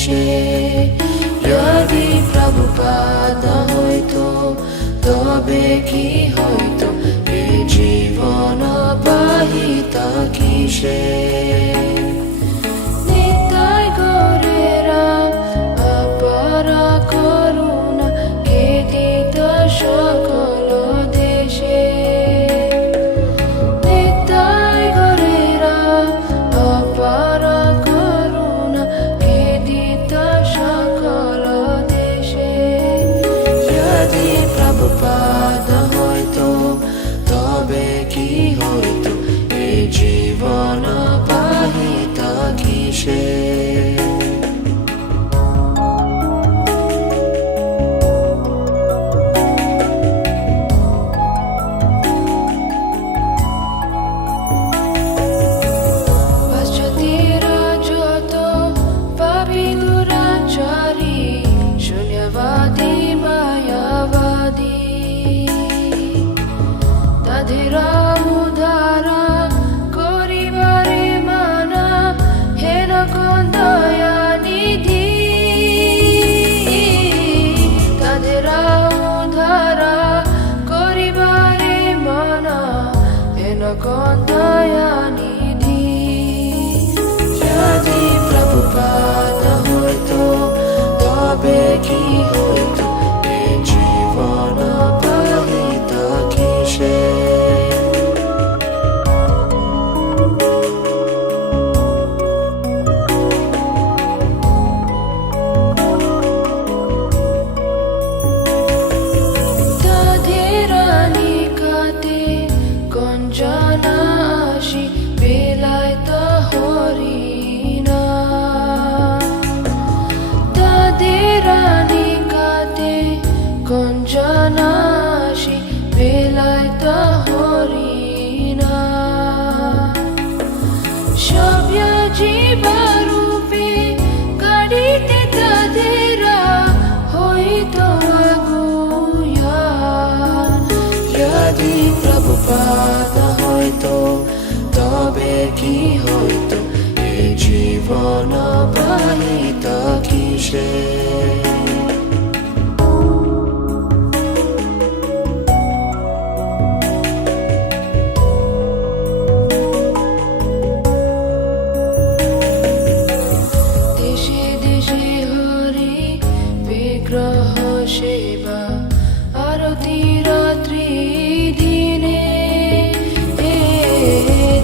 কিসে যদি প্রভুপাদ হইতো তবে কি হইতো এই জীবন বাহিতা কিসে নিতাই গৌরেরা অপারা করুণা কে দিত সকল দেশে নিতাই গৌরেরা অপারা করুণা কে দিত সকল দেশে যদি প্রভুপাদ হইতো তবে কি হইতো এই জীবন বাহিতা কিসে দয়ানিধি যদি প্রভুপাদ হইতো তবে কি হইতো এই জীবন বাহিতা কিসে গঞ্জনাশি বেলায়ত হরিণা সভ্য জীবরূপে গাড়িতে তাদেরা হইত আগুয়া যদি প্রভুপাদ হইতো তবে কি হইতো এই জীবন বাহিতা কিসে সেবা